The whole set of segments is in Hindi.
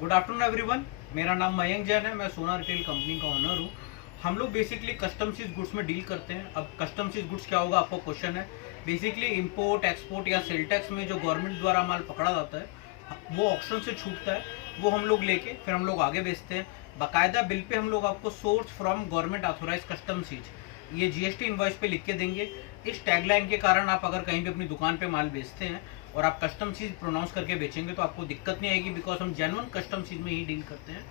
Good afternoon everyone. मेरा नाम मयंक जैन है। मैं सोना रिटेल कंपनी का ओनर हूँ। हम लोग बेसिकली कस्टम सीज गुड्स में डील करते हैं। अब कस्टम सीज गुड्स क्या होगा, आपको क्वेश्चन है। बेसिकली इंपोर्ट एक्सपोर्ट या सेल टैक्स में जो गवर्नमेंट द्वारा माल पकड़ा जाता है वो ऑक्शन से छूटता है, वो हम लोग लेके फिर हम लोग आगे बेचते हैं। बाकायदा बिल पे हम लोग आपको source from government authorize custom seize ये जीएसटी इनवॉइस पे लिख के देंगे। इस टैगलाइन के कारण आप अगर कहीं भी अपनी दुकान पे माल बेचते हैं और आप कस्टम चीज प्रोनाउंस करके बेचेंगे तो आपको दिक्कत नहीं आएगी, बिकॉज हम जेन्युइन कस्टम चीज में ही डील करते हैं।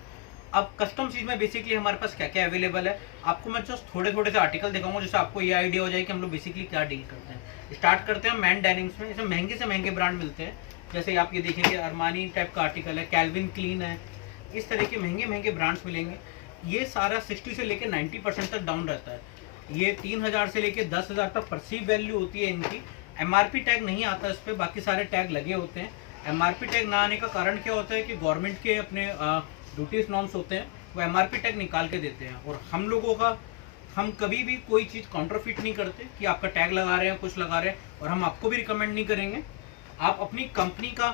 अब कस्टम चीज में बेसिकली हमारे पास क्या क्या अवेलेबल है, आपको मैं जस्ट थोड़े थोड़े से आर्टिकल दिखाऊंगा जिससे आपको ये आइडिया हो जाए कि हम लोग बेसिकली क्या डील करते हैं। स्टार्ट करते हैं मैन डेनिम्स में। इसमें महंगे से महंगे ब्रांड मिलते हैं, जैसे आप ये देखेंगे अरमानी टाइप का आर्टिकल है, कैल्विन क्लीन है, इस तरह के महंगे महंगे ब्रांड्स मिलेंगे। ये सारा 60 से लेकर 90% तक डाउन रहता है। ये 3000 से लेकर 10,000 तक परसीव वैल्यू होती है इनकी। एमआरपी टैग नहीं आता इस पर, बाकी सारे टैग लगे होते हैं। एमआरपी टैग ना आने का कारण क्या होता है कि गवर्नमेंट के अपने ड्यूटीज नॉर्म्स होते हैं, वो एमआरपी टैग निकाल के देते हैं। और हम लोगों का, हम कभी भी कोई चीज़ काउंटरफिट नहीं करते कि आपका टैग लगा रहे हैं कुछ लगा रहे हैं, और हम आपको भी रिकमेंड नहीं करेंगे। आप अपनी कंपनी का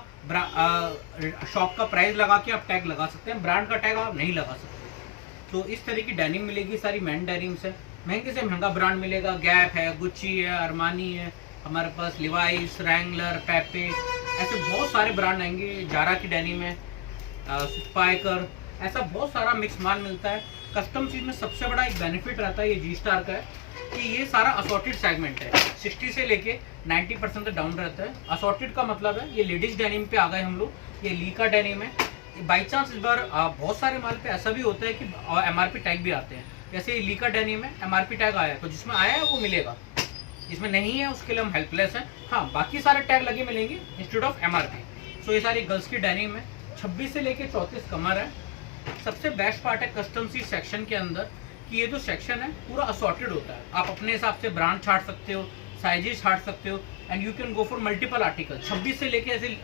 शॉप का प्राइस लगा के आप टैग लगा सकते हैं, ब्रांड का टैग आप नहीं लगा सकते। तो इस तरह की डेनिम मिलेगी, सारी मैन डेनिम्स है। महंगे से महंगा ब्रांड मिलेगा, गैप है, गुच्ची है, अरमानी है, हमारे पास लिवाइस, रैंगलर, पेपे, ऐसे बहुत सारे ब्रांड आएंगे। जारा की डेनिम है, स्पाइकर, ऐसा बहुत सारा मिक्स माल मिलता है। कस्टम चीज में सबसे बड़ा एक बेनिफिट रहता है ये जी स्टार का है कि ये सारा असॉर्टेड सेगमेंट है। 60 से लेके 90% तक डाउन रहता है। असॉर्टेड का मतलब है ये लेडीज डेनिम पे आ गए हम लोग, ये ली का डेनिम है। बाई चांस इस बार बहुत सारे माल पे ऐसा भी होता है कि एमआरपी टैग भी आते हैं, जैसे ये ली का डेनिम है, एमआरपी टैग आया है तो जिसमें आया है वो मिलेगा, जिसमें नहीं है उसके लिए हम हेल्पलेस हैं। हाँ, बाकी सारे टैग लगे मिलेंगे इंस्टेड ऑफ एमआरपी। सो ये सारी गर्ल्स की डेनिम है, 26 से लेके 34 कमर है। सबसे बेस्ट पार्ट है कस्टम सी सेक्शन के अंदर कि ये जो सेक्शन है पूरा असॉर्टेड होता है। आप अपने हिसाब से ब्रांड छाट सकते हो, साइजेस छाट सकते हो, and you can go for multiple article. 26 से लेके, ऐसे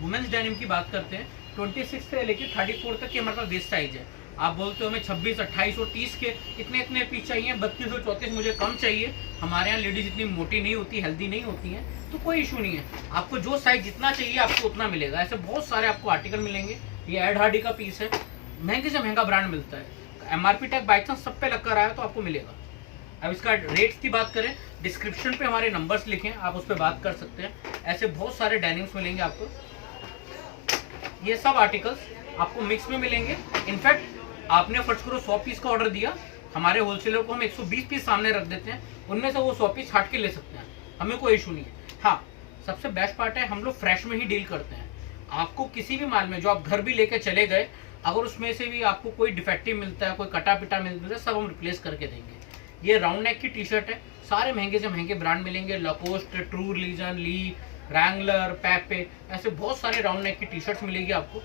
वुमेन्स डेनिम की बात करते हैं, 26 से लेके 34 तक की हमारे पास वेस्ट साइज है। आप बोलते हो हमें 26, 28 और 30 के इतने पीस चाहिए, 32 और 34 मुझे कम चाहिए। हमारे यहाँ लेडीज इतनी मोटी नहीं होती, हेल्दी नहीं होती हैं, तो कोई इशू नहीं है। आपको जो साइज जितना चाहिए आपको उतना मिलेगा। ऐसे बहुत सारे आपको आर्टिकल मिलेंगे। ये एड हार्डी का पीस है, महंगे से महंगा ब्रांड मिलता है। एमआरपी टैग बाई चांस सब पे लग कर आया तो आपको मिलेगा। अब इसका रेट्स की बात करें, डिस्क्रिप्शन पे हमारे नंबर्स लिखे हैं, आप उस पर बात कर सकते हैं। ऐसे बहुत सारे डेनिम्स मिलेंगे आपको। ये सब आर्टिकल्स आपको मिक्स में मिलेंगे। इनफैक्ट आपने फर्स्ट करो 100 पीस का ऑर्डर दिया, हमारे होलसेलर को हम 120 पीस सामने रख देते हैं, उनमें से वो 100 पीस छाट के ले सकते हैं, हमें कोई इशू नहीं है। हाँ, सबसे बेस्ट पार्ट है हम लोग फ्रेश में ही डील करते हैं। आपको किसी भी माल में जो आप घर भी लेके चले गए, अगर उसमें से भी आपको कोई डिफेक्टिव मिलता है, कोई कटा पिटा मिलता है, सब हम रिप्लेस करके देंगे। ये राउंड नेक की टी शर्ट है, सारे महंगे से महंगे ब्रांड मिलेंगे, लकोस्ट, ट्रू रिलीजन, ली, रैंगलर, पेपे, ऐसे बहुत सारे राउंड नेक की टी शर्ट्स मिलेगी आपको।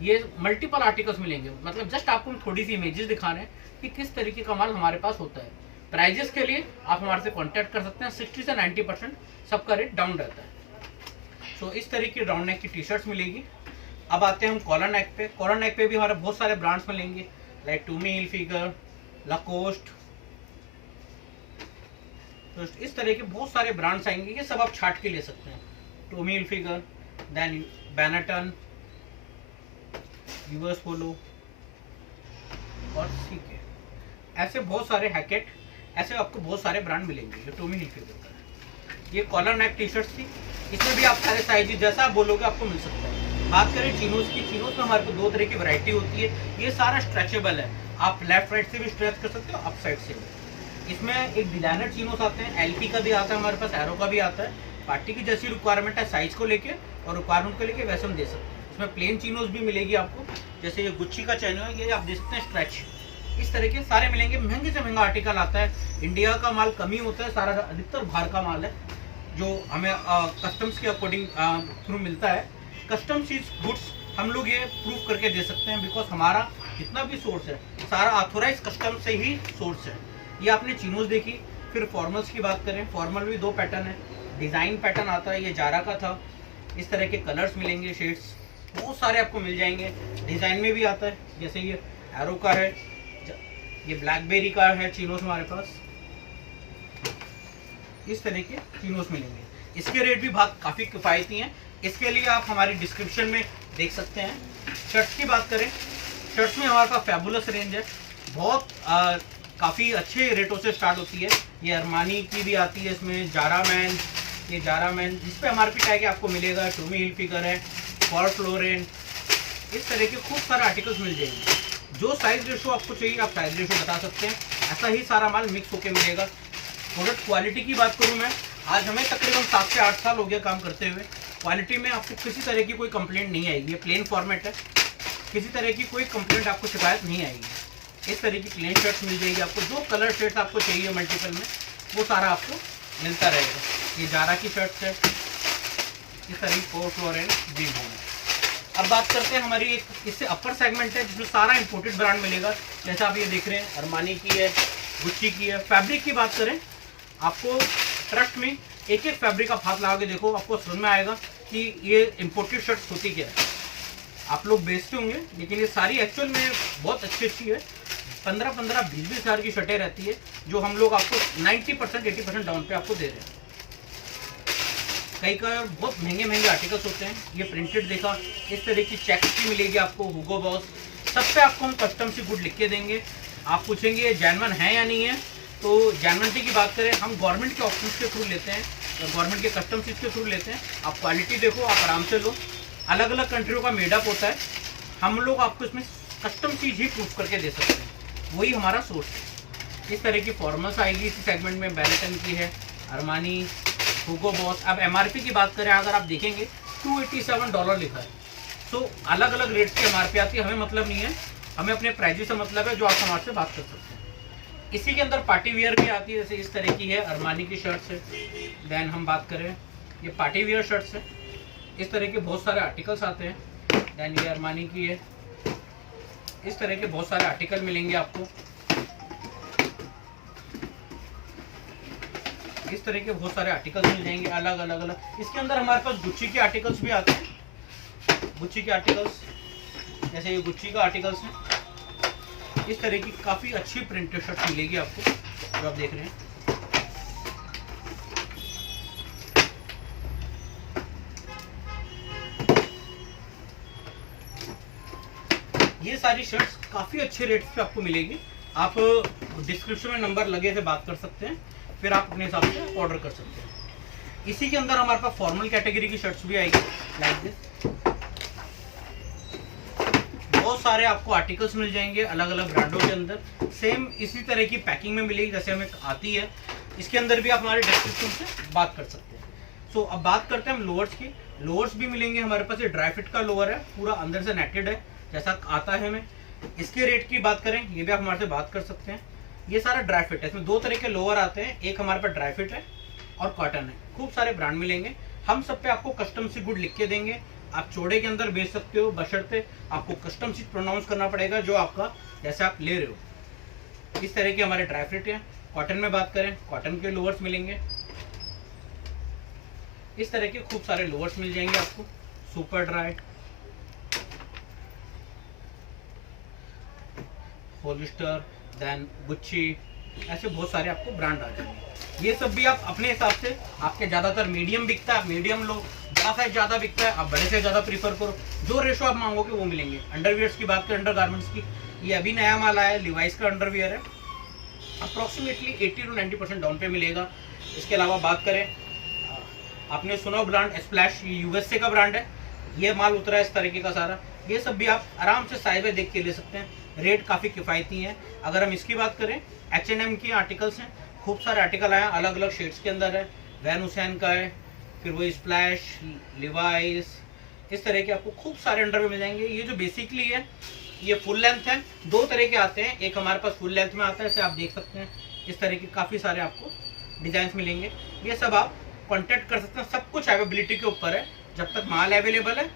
ये मल्टीपल आर्टिकल्स मिलेंगे, मतलब जस्ट आपको थोड़ी सी इमेजेस दिखा रहे हैं कि किस तरीके का माल हमारे पास होता है। प्राइजेस के लिए आप हमारे से कॉन्टैक्ट कर सकते हैं। 60 से 90% सबका रेट डाउन रहता है। सो इस तरीके की राउंड नेक की टी शर्ट्स मिलेगी। अब आते हैं हम कॉलर नेक पे। कॉलर नेक पे भी हमारे बहुत सारे ब्रांड्स मिलेंगे, लाइक टूमी हिलफिगर, लाकोस्ट, तो इस तरह के बहुत सारे ब्रांड्स आएंगे। ये सब आप छाट के ले सकते हैं। टूमी हिलफिगर, देन बैनटन, यूएस पोलो और सीके, ऐसे बहुत सारे हैकेट, ऐसे आपको बहुत सारे ब्रांड मिलेंगे। ये टूमी हिलफिगर का है। ये कॉलर नेक टी शर्ट्स थी, इसमें भी आप सारे साइज जैसा आप बोलोगे आपको मिल सकता है। बात करें चिनोज की, चिनोज में हमारे को 2 तरह की वैरायटी होती है। ये सारा स्ट्रेचेबल है, आप लेफ्ट राइट से भी स्ट्रेच कर सकते हो, अप साइड से भी। इसमें एक डिजाइनर चिनोस आते हैं, एलपी का भी आता है हमारे पास, एरो का भी आता है। पार्टी की जैसी रिक्वायरमेंट है साइज को लेके और रिक्वायरमेंट को लेके वैसे हम दे सकते हैं। इसमें प्लेन चिनोस भी मिलेगी आपको, जैसे ये गुच्ची का चैनो है, ये आप दे सकते हैं स्ट्रेच। इस तरह के सारे मिलेंगे। महंगे से महंगा आर्टिकल आता है। इंडिया का माल कम ही होता है, सारा अधिकतर बाहर का माल है जो हमें कस्टम्स के अकॉर्डिंग थ्रू मिलता है। कस्टम चीज गुड्स हम लोग ये प्रूव करके दे सकते हैं, बिकॉज हमारा जितना भी सोर्स है सारा ऑथोराइज कस्टम से ही सोर्स है। ये आपने चिनोज देखी। फिर फॉर्मल्स की बात करें, फॉर्मल भी 2 पैटर्न है। डिज़ाइन पैटर्न आता है, ये जारा का था। इस तरह के कलर्स मिलेंगे, शेड्स बहुत सारे आपको मिल जाएंगे। डिज़ाइन में भी आता है, जैसे ये एरो का है, ये ब्लैकबेरी का है चिनोस हमारे पास। इस तरह के चिनोस मिलेंगे। इसके रेट भी बहुत काफ़ी किफ़ायती हैं। इसके लिए आप हमारी डिस्क्रिप्शन में देख सकते हैं। शर्ट्स की बात करें, शर्ट्स में हमारे पास फैबुलस रेंज है, बहुत काफ़ी अच्छे रेटों से स्टार्ट होती है। ये अरमानी की भी आती है, इसमें जारा मैन, ये जारा मैन जिस पे MRP टैग आपको मिलेगा, टूमी हिलफिगर है, फॉल्ट फ्लोरेन, इस तरह के खूब सारे आर्टिकल्स मिल जाएंगे। जो साइज रेशो आपको चाहिए आप साइज रेशो बता सकते हैं, ऐसा ही सारा माल मिक्स होके मिलेगा। प्रोडक्ट क्वालिटी की बात करूँ मैं, आज हमें तकरीबन 7 से 8 साल हो गया काम करते हुए। क्वालिटी में आपको किसी तरह की कोई कंप्लेंट नहीं आएगी। ये प्लेन फॉर्मेट है, किसी तरह की कोई कंप्लेंट आपको शिकायत नहीं आएगी। इस तरह की प्लेन शर्ट्स मिल जाएगी आपको, जो कलर शेड्स आपको चाहिए मल्टीपल में वो सारा आपको मिलता रहेगा। ये जारा की शर्ट्स है, इस तरह की फॉल्ट फ्लोरेन भी है। अब बात करते हैं हमारी एक इससे अपर सेगमेंट है जिसमें सारा इंपोर्टेड ब्रांड मिलेगा। जैसा आप ये देख रहे हैं, अरमानी की है, गुच्ची की है। फैब्रिक की बात करें, आपको ट्रस्ट में एक एक फैब्रिक आप हाथ लगा के देखो, आपको समझ में आएगा कि ये इंपोर्टेड शर्ट्स होती क्या है। आप लोग बेचते होंगे, लेकिन ये सारी एक्चुअल में बहुत अच्छी है। 15-15, 20-20 हज़ार की शर्टें रहती है, जो हम लोग आपको 90% 80% डाउन पे आपको दे रहे हैं। कई बहुत महंगे आर्टिकल्स होते हैं। ये प्रिंटेड देखा, इस तरह की चेक्स की मिलेगी आपको, हुगो बॉस, सब पे आपको हम कस्टम सी गुड लिख के देंगे। आप पूछेंगे ये जेन्युइन है या नहीं है, तो जेन्युइनिटी की बात करें, हम गवर्नमेंट के ऑप्शन के थ्रू लेते हैं, गवर्नमेंट के कस्टम चीज़ के थ्रू लेते हैं। आप क्वालिटी देखो, आप आराम से लो। अलग अलग कंट्रियों का मेडअप होता है, हम लोग आपको इसमें कस्टम चीज़ ही प्रूफ करके दे सकते हैं, वही हमारा सोर्स है। इस तरह की फॉर्मल्स आएगी इसी सेगमेंट में, बेलेटन की है, अरमानी, हुगो बॉस। अब MRP की बात करें, अगर आप देखेंगे $287 लिखा है। तो अलग अलग रेट की MRP आती है, हमें मतलब नहीं है, हमें अपने प्राइस से मतलब है, जो आप हमारे से बात कर सकते हैं। इसी के अंदर पार्टी वियर भी आती है, जैसे इस तरह की है, अरमानी की शर्ट्स है। देन हम बात करें, ये पार्टी वियर शर्ट्स है, इस तरह के बहुत सारे आर्टिकल्स आते हैं। देन ये अरमानी की है, इस तरह के बहुत सारे आर्टिकल मिलेंगे आपको, इस तरह के बहुत सारे आर्टिकल्स मिल जाएंगे अलग अलग। इसके अंदर हमारे पास गुच्ची के आर्टिकल्स भी आते हैं। गुच्ची के आर्टिकल्स, जैसे ये गुच्ची का आर्टिकल्स है, इस तरह की काफ़ी अच्छी प्रिंटेड शर्ट मिलेगी आपको, जो आप देख रहे हैं। ये सारी शर्ट्स काफ़ी अच्छे रेट्स पे आपको मिलेगी। आप डिस्क्रिप्शन में नंबर लगे थे, बात कर सकते हैं, फिर आप अपने हिसाब से ऑर्डर कर सकते हैं। इसी के अंदर हमारे पास फॉर्मल कैटेगरी की शर्ट्स भी आएगी, लाइक दिस। बहुत सारे आपको आर्टिकल्स मिल जाएंगे अलग अलग ब्रांडों के अंदर, सेम इसी तरह की पैकिंग में मिलेगी जैसे हमें आती है। इसके अंदर भी आप हमारे डिस्क्रिप्शन से बात कर सकते हैं। सो अब बात करते हैं हम लोअर्स की। लोअर्स भी मिलेंगे हमारे पास। ये ड्राई फिट का लोअर है, पूरा अंदर से नेटेड है, जैसा आता है हमें। इसके रेट की बात करें, ये भी आप हमारे से बात कर सकते हैं। ये सारा ड्राई फिट है, इसमें 2 तरह के लोअर आते हैं, एक हमारे पास ड्राई फिट है और कॉटन है। खूब सारे ब्रांड मिलेंगे, हम सब पे आपको कस्टम सी गुड लिख के देंगे। आप चौड़े के अंदर बेच सकते हो, बशर्ते आपको कस्टम चीज प्रोनाउंस करना पड़ेगा, जो आपका जैसे आप ले रहे हो। इस तरह के हमारे ड्राई फिट है। कॉटन में बात करें, कॉटन के लोअर्स मिलेंगे, इस तरह के खूब सारे लोअर्स मिल जाएंगे आपको। Super dry, polyester, then Gucci, ऐसे बहुत सारे आपको ब्रांड आ जाएंगे। ये सब भी आप अपने हिसाब से, आपके ज़्यादातर मीडियम बिकता है, आप मीडियम लो, बड़ा साइज ज़्यादा बिकता है, आप बड़े से ज़्यादा प्रीफर करो, जो रेशो आप मांगोगे वो मिलेंगे। अंडरवियर्स की बात करें, अंडर गारमेंट्स की, ये अभी नया माल आया है, लिवाइस का अंडरवियर है, अप्रॉक्सीमेटली 80 to 90% डाउन पे मिलेगा। इसके अलावा बात करें, आपने सुना ब्रांड स्प्लैश, ये USA का ब्रांड है, ये माल उतरा है इस तरीके का सारा। ये सब भी आप आराम से साइज में देख के ले सकते हैं, रेट काफ़ी किफ़ायती हैं। अगर हम इसकी बात करें, H&M की आर्टिकल्स हैं, खूब सारे आर्टिकल आए हैं, अलग अलग शेड्स के अंदर है। वैन हुसैन का है, फिर वो स्प्लैश, लिवाइस, इस तरह के आपको खूब सारे अंडरवेयर मिल जाएंगे। ये जो बेसिकली है, ये फुल लेंथ है, 2 तरह के आते हैं, एक हमारे पास फुल लेंथ में आता है, इसे आप देख सकते हैं। इस तरह के काफ़ी सारे आपको डिज़ाइन मिलेंगे, ये सब आप कॉन्टैक्ट कर सकते हैं। सब कुछ अवेलेबिलिटी के ऊपर है, जब तक माल अवेलेबल है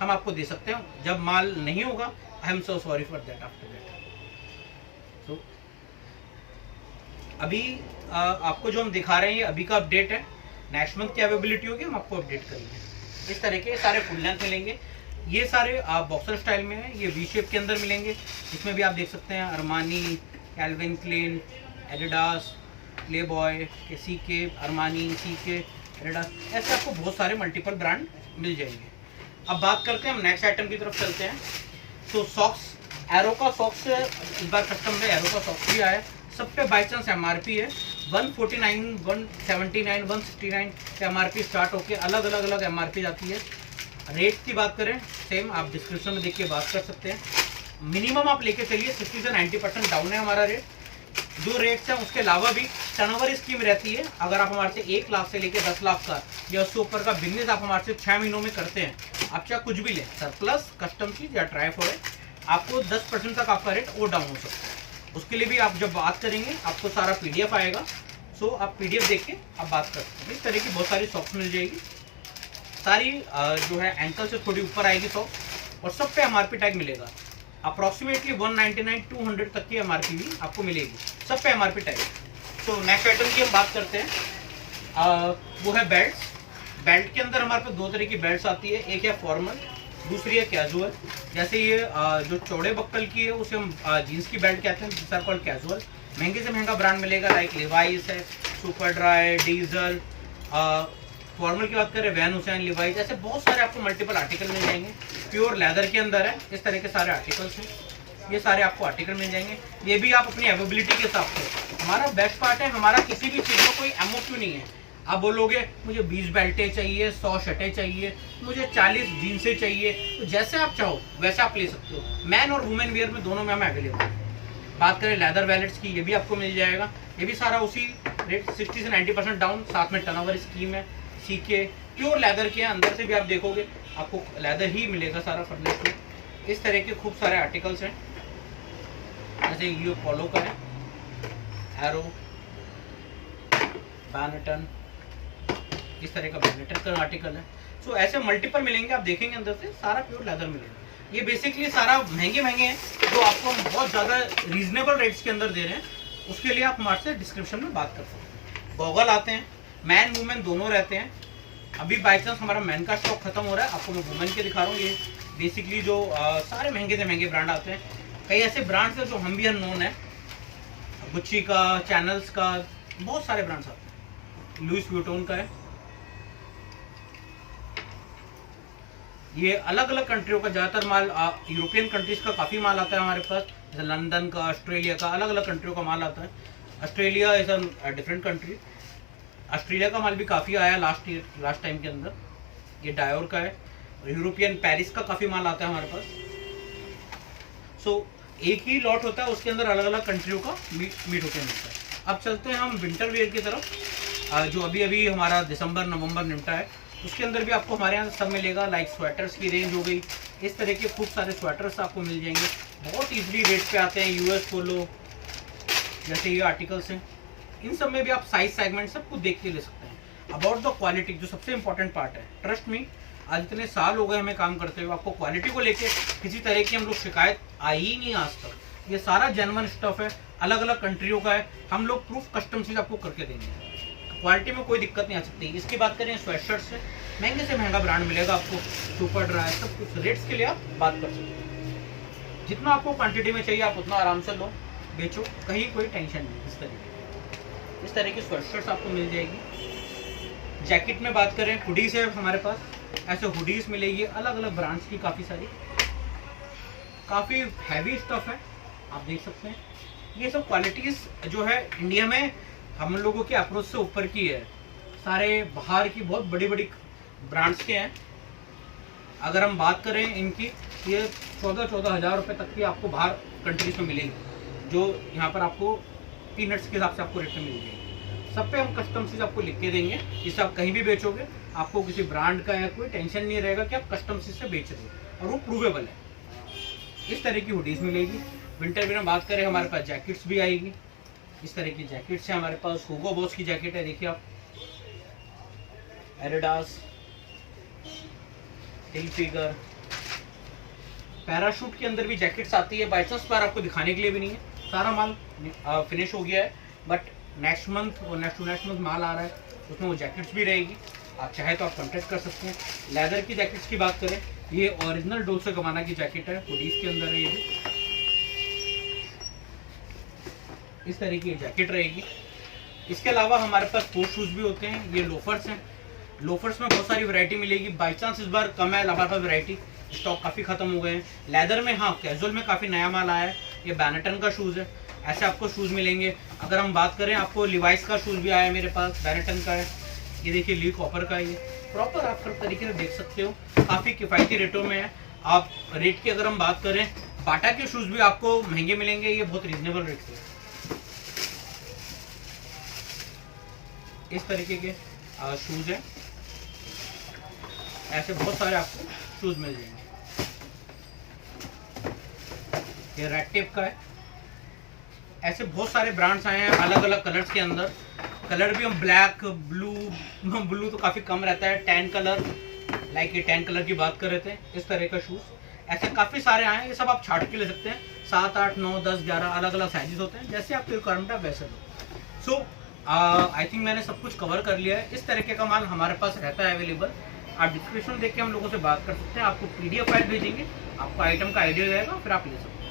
हम आपको दे सकते हैं, जब माल नहीं होगा I am so sorry for that after that. So अभी आपको जो हम दिखा रहे हैं ये अभी का अपडेट है, नेक्स्ट मंथ की अवेलेबिलिटी होगी हम आपको अपडेट करेंगे। इस तरह के सारे फुल लेंथ मिलेंगे, ये सारे बॉक्सर स्टाइल में है, ये वी शेप के अंदर मिलेंगे। इसमें भी आप देख सकते हैं Armani, Calvin Klein, Adidas, Playboy, CK, Armani, CK, Adidas, ऐसे आपको बहुत सारे मल्टीपल ब्रांड मिल जाएंगे। अब बात करते हैं हम नेक्स्ट आइटम की तरफ चलते हैं। तो सॉक्स, एरो का सॉक्स इस बार कस्टम में एरो का सॉक्स भी आया। सब पे बाई चांस एमआरपी है 149, 179, 169 पे एमआरपी स्टार्ट होके अलग अलग एमआरपी जाती है। रेट की बात करें सेम आप डिस्क्रिप्शन में देख के बात कर सकते हैं। मिनिमम आप लेके चलिए 60 से 90% डाउन है हमारा रेट। जो रेट्स हैं उसके अलावा भी टर्नओवर स्कीम रहती है। अगर आप हमारे से 1 लाख से लेकर 10 लाख का या उससे ऊपर का बिजनेस आप हमारे से 6 महीनों में करते हैं, आप चाहे कुछ भी लें, सरप्लस, कस्टम चीज या ट्राईफॉर, आपको 10% तक आपका रेट और डाउन हो सकता है। उसके लिए भी आप जब बात करेंगे आपको सारा PDF आएगा। सो आप PDF देख के आप बात कर सकते हैं। इस तरह की बहुत सारी सॉक्स मिल जाएगी। सारी जो है एंकल से थोड़ी ऊपर आएगी सॉक्स और सब पे MRP टैग मिलेगा। अप्रॉक्सीमेटली 199, 200 तक की MRP भी आपको मिलेगी, सब पे MRP टैग। तो नेक्स्ट आइटम की हम बात करते हैं, वो है बेल्ट। बेल्ट के अंदर हमारे पास 2 तरह की बेल्ट आती है, एक है फॉर्मल, दूसरी है कैजुअल। जैसे ये जो चौड़े बक्कल की है उसे हम जीन्स की बेल्ट कहते हैं, दूसरा कॉल्ड कैजुअल। महंगे से महंगा ब्रांड मिलेगा, लाइक लिवाइस है, सुपर ड्राई, डीजल। फॉर्मल की बात करें वैन हुसैन, लिवाइस, ऐसे बहुत सारे आपको मल्टीपल आर्टिकल मिल जाएंगे। प्योर लेदर के अंदर है, इस तरह के सारे आर्टिकल्स हैं। ये सारे आपको आर्टिकल मिल जाएंगे। ये भी आप अपनी अवेलेबिलिटी के हिसाब से। हमारा बेस्ट पार्ट है, हमारा किसी भी चीज़ में कोई MOQ नहीं है। आप बोलोगे मुझे 20 बेल्टें चाहिए, 100 शर्टें चाहिए, मुझे 40 जीन्सें चाहिए, तो जैसे आप चाहो वैसे आप ले सकते हो। मैन और वुमेन वेयर में दोनों में हम अवेलेबल हैं। बात करें लेदर वैलेट्स की, ये भी आपको मिल जाएगा। ये भी सारा उसी रेट 60 से 90% डाउन, साथ में टर्नओवर स्कीम है। सीके प्योर लेदर के अंदर से भी आप देखोगे आपको लेदर ही मिलेगा सारा फर्निश में। इस तरह के खूब सारे आर्टिकल्स हैं, जैसे ये पोलो का है, एरो, बैनटन, इस तरह का बैनटन का आर्टिकल है। सो ऐसे मल्टीपल मिलेंगे, आप देखेंगे अंदर से सारा प्योर लेदर मिलेगा। ये बेसिकली सारा महंगे हैं, जो आपको हम बहुत ज़्यादा रीजनेबल रेट्स के अंदर दे रहे हैं। उसके लिए आप हमारे से डिस्क्रिप्शन में बात कर सकते हैं। गॉगल आते हैं, मैन वुमेन दोनों रहते हैं। अभी बाई चांस हमारा मैन का स्टॉक खत्म हो रहा है, आपको मैं वुमेन के दिखा रहा हूँ। ये बेसिकली जो सारे महंगे से महंगे ब्रांड आते हैं। कई ऐसे ब्रांड्स हैं जो हम भी अननोन है, गुच्ची का, चैनल्स का, बहुत सारे ब्रांड्स आते हैं। लुइस व्यूटन का है। ये अलग अलग कंट्रियों का ज़्यादातर माल, यूरोपियन कंट्रीज का काफ़ी माल आता है हमारे पास, जैसे लंदन का, ऑस्ट्रेलिया का, अलग अलग कंट्रियों का माल आता है। Australia is a different country. Australia का माल भी काफ़ी आया लास्ट टाइम के अंदर। ये डायोर का है। यूरोपियन पेरिस का काफ़ी माल आता है हमारे पास। सो एक ही लॉट होता है, उसके अंदर अलग अलग कंट्रियों का मीट होकर मिलता है। अब चलते हैं हम विंटर वेयर की तरफ, जो अभी अभी हमारा दिसंबर नवंबर निपटा है। उसके अंदर भी आपको हमारे यहाँ सब मिलेगा, लाइक स्वेटर्स की रेंज हो गई। इस तरह के खूब सारे स्वेटर्स आपको मिल जाएंगे, बहुत ईजिली रेट पे आते हैं। US पोलो जैसे ये आर्टिकल्स हैं, इन सब में भी आप साइज सेगमेंट सब कुछ देख के ले सकते हैं। अबाउट द क्वालिटी, जो सबसे इंपॉर्टेंट पार्ट है, ट्रस्ट मी, आज इतने साल हो गए हमें काम करते हुए, आपको क्वालिटी को लेके किसी तरह की हम लोग शिकायत आई ही नहीं आज तक। ये सारा जेन्युइन स्टफ है, अलग अलग कंट्रियों का है। हम लोग प्रूफ कस्टम चीज आपको करके देंगे, क्वालिटी में कोई दिक्कत नहीं आ सकती। इसकी बात करें स्वेटशर्ट से, महंगे से महंगा ब्रांड मिलेगा आपको, सुपर ड्राई, सब कुछ। रेट्स के लिए आप बात कर सकते हैं। जितना आपको क्वांटिटी में चाहिए आप उतना आराम से लो, बेचो, कहीं कोई टेंशन नहीं। इस तरह की स्वेटशर्ट्स आपको मिल जाएगी। जैकेट में बात करें, हुडीज है हमारे पास, ऐसे हुडीज मिलेगी अलग अलग ब्रांड्स की, काफ़ी सारी, काफ़ी हैवी स्टफ है, आप देख सकते हैं। ये सब क्वालिटीज़ जो है इंडिया में हम लोगों के अप्रोच से ऊपर की है। सारे बाहर की बहुत बड़ी बड़ी ब्रांड्स के हैं। अगर हम बात करें इनकी, ये 14-14 हज़ार रुपये तक की आपको बाहर कंट्रीज में मिलेंगी, जो यहाँ पर आपको पीनट्स के हिसाब से आपको रेट में मिल जाएगी। सब पे हम कस्टम चीज़ आपको लिख के देंगे, जिससे आप कहीं भी बेचोगे आपको किसी ब्रांड का या कोई टेंशन नहीं रहेगा कि आप कस्टम चीज़ से बेच रहे हो, और वो प्रूवेबल है। इस तरह की हुडीज़ मिलेगी। विंटर में बात करें, हमारे पास जैकेट्स भी आएगी। इस तरह की जैकेट्स है हमारे पास। हुगो बॉस की जैकेट है, देखिए आप, एडिडास, हिलफिगर, पैराशूट के अंदर भी जैकेट्स आती है। बाई चांस पर आपको दिखाने के लिए भी नहीं है, सारा माल फिनिश हो गया है, बट नेक्स्ट मंथ और नेक्स्ट टू नेक्स्ट मंथ माल आ रहा है, उसमें वो जैकेट्स भी रहेगी। आप चाहे तो आप कॉन्टेक्ट कर सकते हैं। लेदर की जैकेट्स की बात करें, ये ओरिजिनल डोल्चे गबाना की जैकेट है, हुडीज के अंदर है। ये भी इस तरह की जैकेट रहेगी। इसके अलावा हमारे पास स्पोर्ट्स शूज़ भी होते हैं, ये लोफर्स हैं। लोफर्स में बहुत सारी वैरायटी मिलेगी। बाई चांस इस बार कम है हमारे पास वैरायटी, स्टॉक काफ़ी ख़त्म हो गए हैं। लेदर में हाँ कैजुअल में काफ़ी नया माल आया है। ये बैनेटन का शूज़ है, ऐसे आपको शूज़ मिलेंगे। अगर हम बात करें, आपको लिवाइस का शूज़ भी आया है मेरे पास, बैनेटन का है। ये देखिए ली कॉपर का, ये प्रॉपर आप हर तरीके से देख सकते हो, काफ़ी किफ़ायती रेटों में है। आप रेट की अगर हम बात करें, बाटा के शूज़ भी आपको महंगे मिलेंगे, ये बहुत रीजनेबल रेट से। इस तरीके के शूज़ हैं, ऐसे बहुत सारे आपको शूज़ मिल जाएंगे। ये रेड टेप का है। ऐसे बहुत सारे ब्रांड्स आए हैं अलग अलग कलर्स के अंदर। कलर भी हम ब्लैक, ब्लू तो काफ़ी कम रहता है, टैन कलर, लाइक ये टैन कलर की बात कर रहे थे, इस तरह का शूज़ ऐसे काफ़ी सारे आए हैं। ये सब आप छाट के ले सकते हैं। 7, 8, 9, 10, 11 अलग अलग साइजेस होते हैं, जैसे आपकी रिक्वायरमेंट है वैसे लो। सो आई थिंक मैंने सब कुछ कवर कर लिया है। इस तरीके का माल हमारे पास रहता है अवेलेबल। आप डिस्क्रिप्शन देख के हम लोगों से बात कर सकते हैं। आपको PDF फाइल भेजेंगे, आपको आइटम का आइडिया रहेगा, फिर आप ले सकते हैं।